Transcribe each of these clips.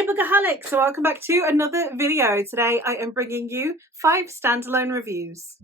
Hey Bookaholics, so welcome back to another video. Today I am bringing you 5 standalone reviews.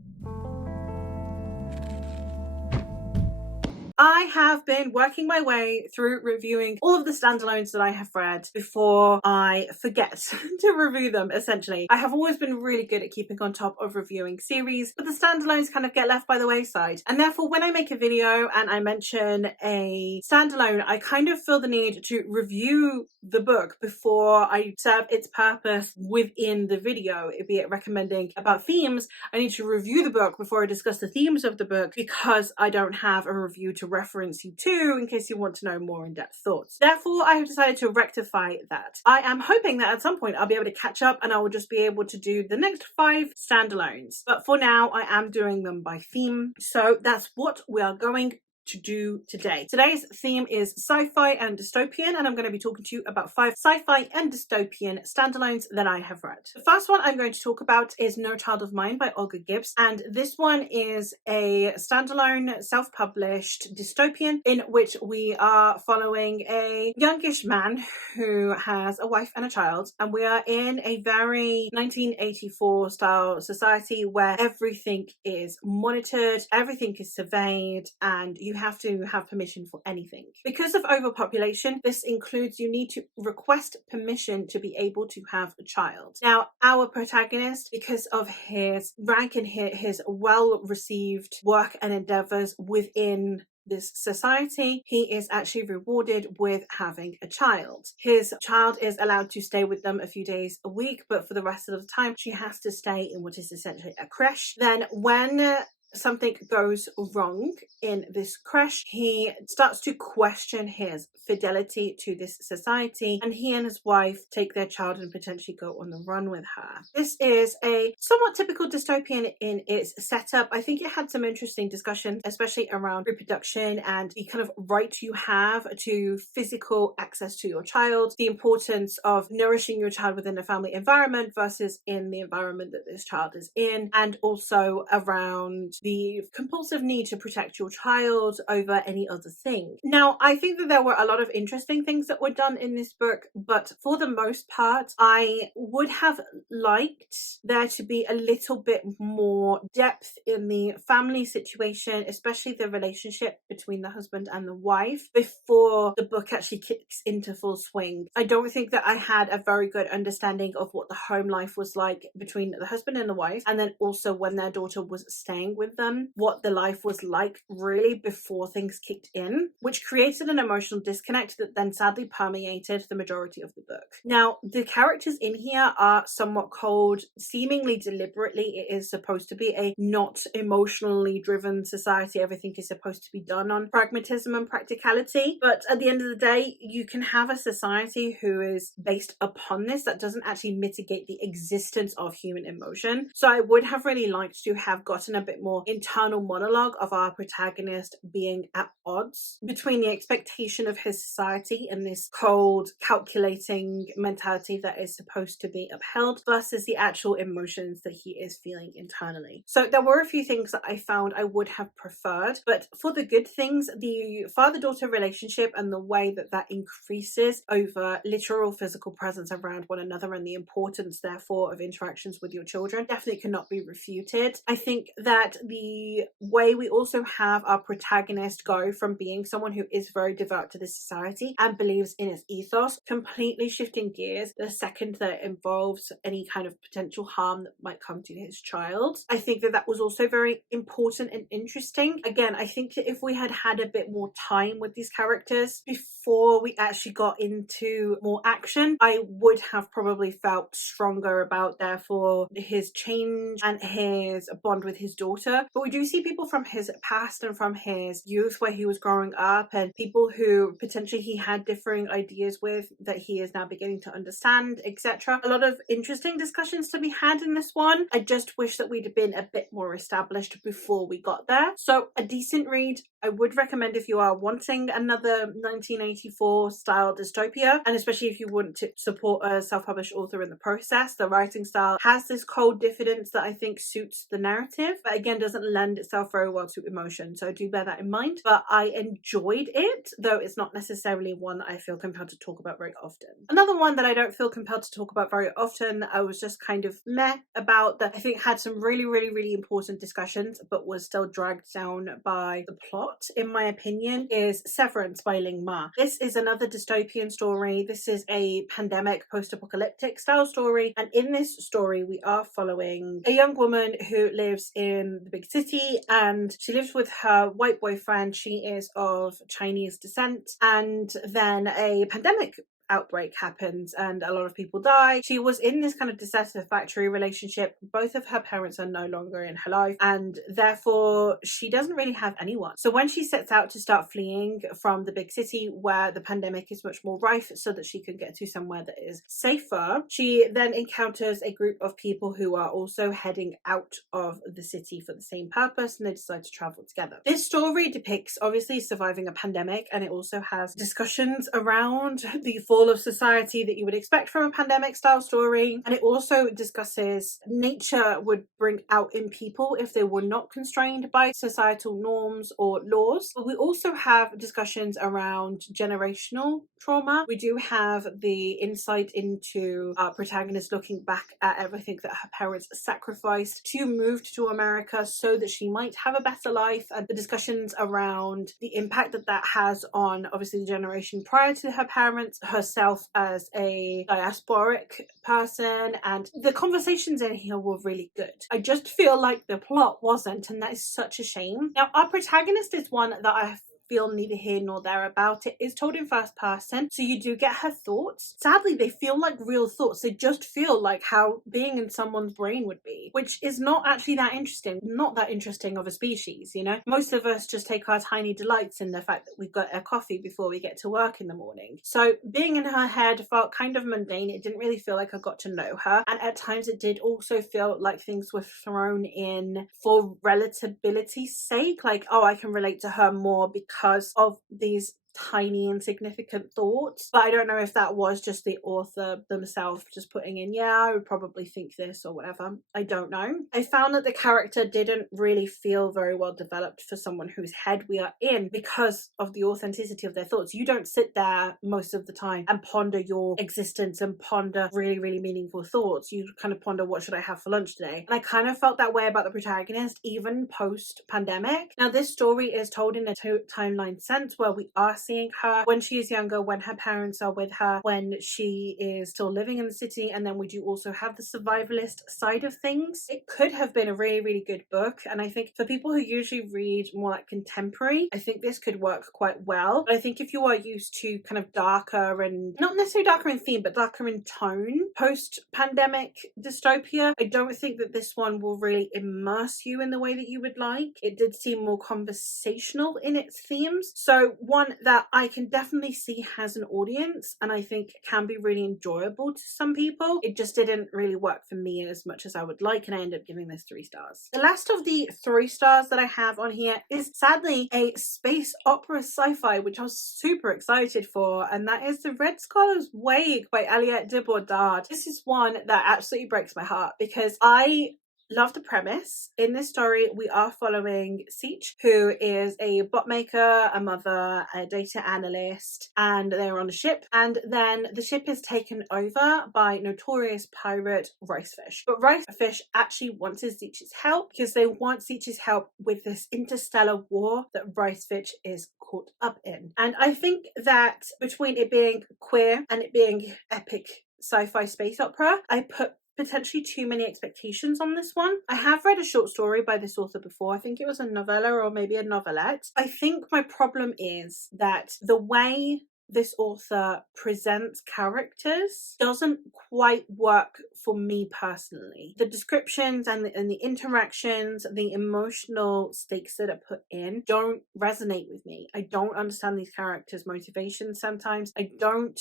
I have been working my way through reviewing all of the standalones that I have read before I forget to review them, essentially. I have always been really good at keeping on top of reviewing series, but the standalones kind of get left by the wayside. And therefore, when I make a video and I mention a standalone, I kind of feel the need to review the book before I serve its purpose within the video, be it recommending about themes. I need to review the book before I discuss the themes of the book because I don't have a review to reference you to in case you want to know more in-depth thoughts. Therefore, I have decided to rectify that. I am hoping that at some point I'll be able to catch up and I will just be able to do the next 5 standalones. But for now, I am doing them by theme. So that's what we are going to do today. Today's theme is sci-fi and dystopian, and I'm going to be talking to you about 5 sci-fi and dystopian standalones that I have read. The first one I'm going to talk about is No Child of Mine by Olga Gibbs, and this one is a standalone self-published dystopian in which we are following a youngish man who has a wife and a child, and we are in a very 1984 style society where everything is monitored, everything is surveyed, and you have to have permission for anything. Because of overpopulation, this includes you need to request permission to be able to have a child. Now, our protagonist, because of his rank and his well-received work and endeavors within this society, he is actually rewarded with having a child. His child is allowed to stay with them a few days a week, but for the rest of the time, she has to stay in what is essentially a creche. Then when something goes wrong in this creche, he starts to question his fidelity to this society, and he and his wife take their child and potentially go on the run with her. This is a somewhat typical dystopian in its setup. I think it had some interesting discussion, especially around reproduction and the kind of right you have to physical access to your child, the importance of nourishing your child within a family environment versus in the environment that this child is in, and also around the compulsive need to protect your child over any other thing. Now, I think that there were a lot of interesting things that were done in this book, but for the most part, I would have liked there to be a little bit more depth in the family situation, especially the relationship between the husband and the wife, before the book actually kicks into full swing. I don't think that I had a very good understanding of what the home life was like between the husband and the wife, and then also when their daughter was staying with them, what the life was like really before things kicked in, which created an emotional disconnect that then sadly permeated the majority of the book. Now, the characters in here are somewhat cold, seemingly deliberately. It is supposed to be a not emotionally driven society. Everything is supposed to be done on pragmatism and practicality, but at the end of the day, you can have a society who is based upon this that doesn't actually mitigate the existence of human emotion. So I would have really liked to have gotten a bit more internal monologue of our protagonist being at odds between the expectation of his society and this cold, calculating mentality that is supposed to be upheld versus the actual emotions that he is feeling internally. So there were a few things that I found I would have preferred, but for the good things, the father-daughter relationship and the way that that increases over literal physical presence around one another and the importance, therefore, of interactions with your children definitely cannot be refuted. I think that the way we also have our protagonist go from being someone who is very devout to this society and believes in its ethos, completely shifting gears the second that it involves any kind of potential harm that might come to his child. I think that that was also very important and interesting. Again, I think that if we had had a bit more time with these characters before we actually got into more action, I would have probably felt stronger about, therefore, his change and his bond with his daughter. But we do see people from his past and from his youth where he was growing up, and people who potentially he had differing ideas with that he is now beginning to understand, etc. A lot of interesting discussions to be had in this one. I just wish that we'd have been a bit more established before we got there. So a decent read. I would recommend if you are wanting another 1984 style dystopia, and especially if you want to support a self-published author in the process. The writing style has this cold diffidence that I think suits the narrative, but again doesn't lend itself very well to emotion, so do bear that in mind. But I enjoyed it, though it's not necessarily one that I feel compelled to talk about very often. Another one that I don't feel compelled to talk about very often, I was just kind of meh about, that I think had some really important discussions but was still dragged down by the plot, in my opinion, is Severance by Ling Ma. This is another dystopian story. This is a pandemic post-apocalyptic style story, and in this story we are following a young woman who lives in the big city, and she lives with her white boyfriend. She is of Chinese descent, and then a pandemic outbreak happens and a lot of people die. She was in this kind of dissatisfactory relationship. Both of her parents are no longer in her life, and therefore she doesn't really have anyone. So when she sets out to start fleeing from the big city where the pandemic is much more rife so that she can get to somewhere that is safer, she then encounters a group of people who are also heading out of the city for the same purpose, and they decide to travel together. This story depicts obviously surviving a pandemic, and it also has discussions around the fall of society that you would expect from a pandemic style story, and it also discusses nature would bring out in people if they were not constrained by societal norms or laws. But we also have discussions around generational trauma. We do have the insight into our protagonist looking back at everything that her parents sacrificed to move to America so that she might have a better life, and the discussions around the impact that that has on obviously the generation prior to her parents, herself as a diasporic person, and the conversations in here were really good. I just feel like the plot wasn't, and that is such a shame. Now, our protagonist is one that I feel neither here nor there about. It is told in first person, so you do get her thoughts. Sadly, they feel like real thoughts. They just feel like how being in someone's brain would be, which is not actually that interesting. Not that interesting of a species, you know? Most of us just take our tiny delights in the fact that we've got a coffee before we get to work in the morning. So being in her head felt kind of mundane. It didn't really feel like I got to know her, and at times it did also feel like things were thrown in for relatability's sake, like, oh, I can relate to her more because of these tiny insignificant thoughts. But I don't know if that was just the author themselves just putting in, yeah, I would probably think this or whatever. I don't know. I found that the character didn't really feel very well developed for someone whose head we are in because of the authenticity of their thoughts. You don't sit there most of the time and ponder your existence and ponder really meaningful thoughts. You kind of ponder, what should I have for lunch today? And I kind of felt that way about the protagonist even post pandemic. Now, this story is told in a timeline sense where we are seeing her when she is younger, when her parents are with her, when she is still living in the city, and then we do also have the survivalist side of things. It could have been a really good book, and I think for people who usually read more like contemporary, I think this could work quite well. But I think if you are used to kind of darker, and not necessarily darker in theme, but darker in tone, post-pandemic dystopia, I don't think that this one will really immerse you in the way that you would like. It did seem more conversational in its themes, so one that I can definitely see has an audience, and I think can be really enjoyable to some people. It just didn't really work for me as much as I would like, and I ended up giving this 3 stars. The last of the 3 stars that I have on here is sadly a space opera sci-fi, which I was super excited for, and that is The Red Scholar's Wake by Aliette de Bodard. This is one that absolutely breaks my heart because I love the premise. In this story, we are following Seach, who is a bot maker, a mother, a data analyst, and they're on a ship. And then the ship is taken over by notorious pirate Ricefish. But Ricefish actually wants Seach's help because they want Seach's help with this interstellar war that Ricefish is caught up in. And I think that between it being queer and it being epic sci-fi space opera, I put potentially too many expectations on this one. I have read a short story by this author before. I think it was a novella or maybe a novelette. I think my problem is that the way this author presents characters doesn't quite work for me personally. The descriptions and the interactions, the emotional stakes that are put in don't resonate with me. I don't understand these characters' motivations sometimes. I don't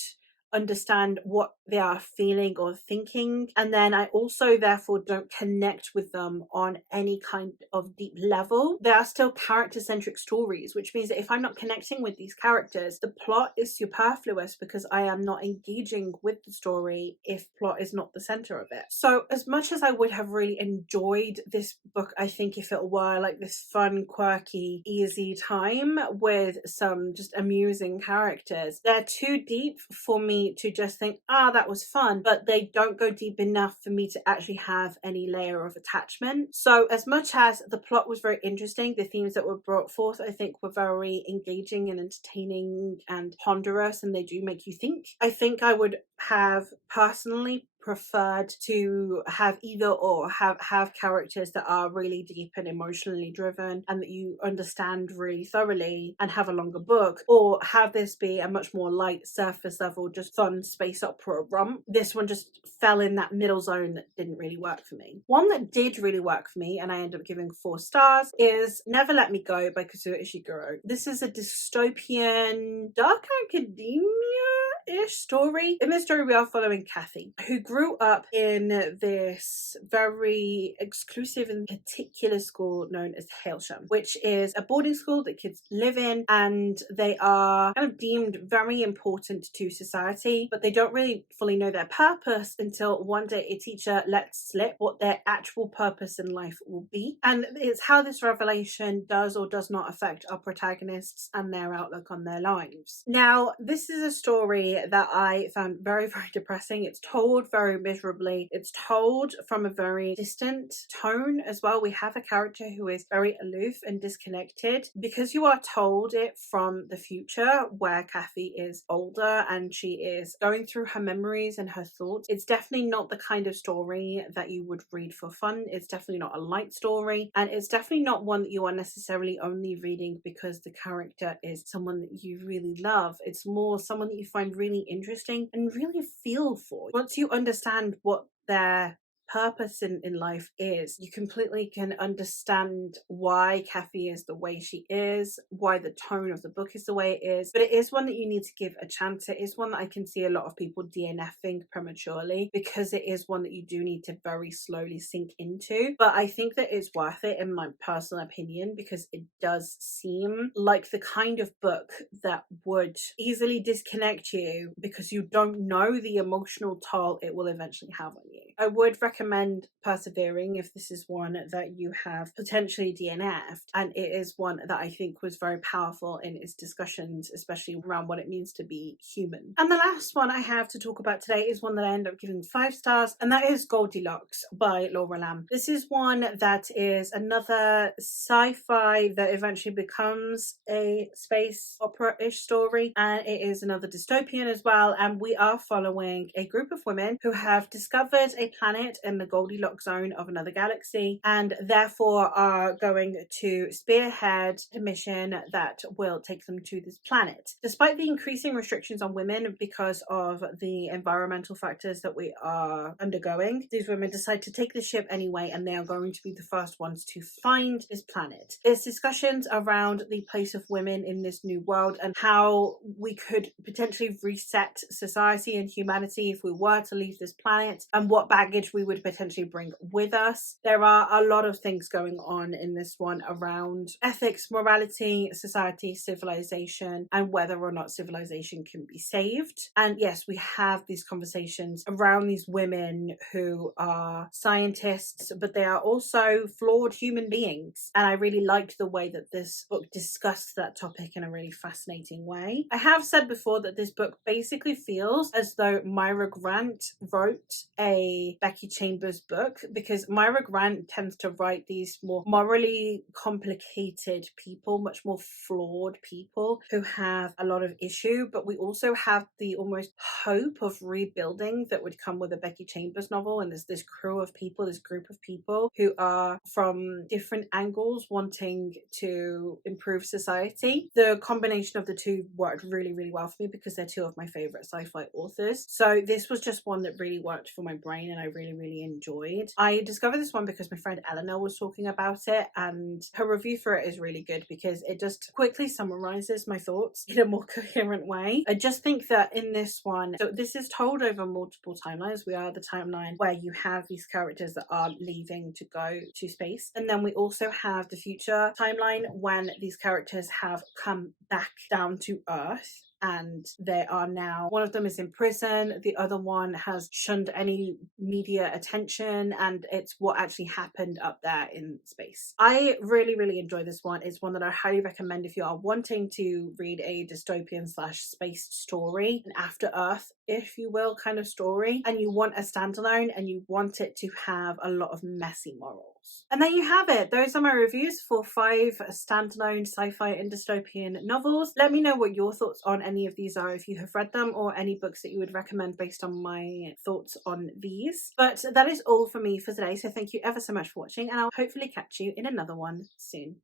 understand what they are feeling or thinking, and then I also therefore don't connect with them on any kind of deep level. They are still character-centric stories, which means that if I'm not connecting with these characters, the plot is superfluous because I am not engaging with the story if plot is not the center of it. So as much as I would have really enjoyed this book, I think if it were like this fun, quirky, easy time with some just amusing characters, they're too deep for me to just think, that was fun, but they don't go deep enough for me to actually have any layer of attachment. So as much as the plot was very interesting, the themes that were brought forth I think were very engaging and entertaining and ponderous, and they do make you think. I think I would have personally preferred to have either or, have characters that are really deep and emotionally driven and that you understand really thoroughly and have a longer book, or have this be a much more light surface level, just fun space opera romp. This one just fell in that middle zone that didn't really work for me. One that did really work for me, and I ended up giving 4 stars, is Never Let Me Go by Kazuo Ishiguro. This is a dystopian, dark academia-ish story. In this story we are following Kathy, who grew up in this very exclusive and particular school known as Hailsham, which is a boarding school that kids live in, and they are kind of deemed very important to society, but they don't really fully know their purpose until one day a teacher lets slip what their actual purpose in life will be. And it's how this revelation does or does not affect our protagonists and their outlook on their lives. Now, this is a story that I found very, very depressing. It's told very miserably. It's told from a very distant tone as well. We have a character who is very aloof and disconnected because you are told it from the future where Kathy is older and she is going through her memories and her thoughts. It's definitely not the kind of story that you would read for fun. It's definitely not a light story, and it's definitely not one that you are necessarily only reading because the character is someone that you really love. It's more someone that you find really interesting and really feel for. Once you understand what their purpose in life is, you completely can understand why Kathy is the way she is, why the tone of the book is the way it is. But it is one that you need to give a chance. It is one that I can see a lot of people DNFing prematurely because it is one that you do need to very slowly sink into. But I think that it's worth it in my personal opinion because it does seem like the kind of book that would easily disconnect you because you don't know the emotional toll it will eventually have on you. I would recommend persevering if this is one that you have potentially DNF'd, and it is one that I think was very powerful in its discussions, especially around what it means to be human. And the last one I have to talk about today is one that I end up giving 5 stars, and that is Goldilocks by Laura Lamb. This is one that is another sci-fi that eventually becomes a space opera-ish story, and it is another dystopian as well, and we are following a group of women who have discovered a planet in the Goldilocks zone of another galaxy and therefore are going to spearhead a mission that will take them to this planet. Despite the increasing restrictions on women because of the environmental factors that we are undergoing, these women decide to take the ship anyway, and they are going to be the first ones to find this planet. There's discussions around the place of women in this new world and how we could potentially reset society and humanity if we were to leave this planet, and what baggage we would potentially bring with us. There are a lot of things going on in this one around ethics, morality, society, civilization, and whether or not civilization can be saved. And yes, we have these conversations around these women who are scientists, but they are also flawed human beings. And I really liked the way that this book discussed that topic in a really fascinating way. I have said before that this book basically feels as though Myra Grant wrote a Becky Chambers book, because Myra Grant tends to write these more morally complicated people, much more flawed people who have a lot of issue, but we also have the almost hope of rebuilding that would come with a Becky Chambers novel. And there's this crew of people, this group of people who are from different angles wanting to improve society. The combination of the two worked really, really well for me because they're two of my favorite sci-fi authors. So this was just one that really worked for my brain and I really enjoyed. I discovered this one because my friend Eleanor was talking about it, and her review for it is really good because it just quickly summarizes my thoughts in a more coherent way. I just think that in this one, so this is told over multiple timelines. We are the timeline where you have these characters that are leaving to go to space, and then we also have the future timeline when these characters have come back down to Earth, and they are now, one of them is in prison, the other one has shunned any media attention, and it's what actually happened up there in space. I really enjoy this one. It's one that I highly recommend if you are wanting to read a dystopian slash space story, an after Earth, if you will, kind of story, and you want a standalone and you want it to have a lot of messy morals. And there you have it. Those are my reviews for 5 standalone sci-fi and dystopian novels. Let me know what your thoughts on any of these are, if you have read them, or any books that you would recommend based on my thoughts on these. But that is all for me for today, so thank you ever so much for watching, and I'll hopefully catch you in another one soon.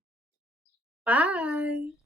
Bye!